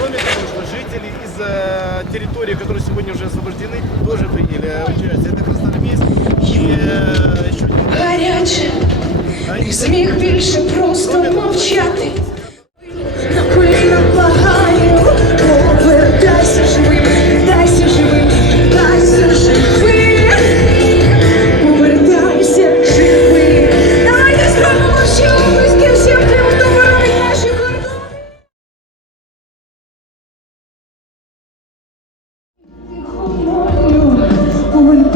кроме того, что жители из э, территории, которые сегодня уже освобождены, тоже приняли участие. Это Красноармейск и еще... Гаряче, сміх больше просто мовчати. Owen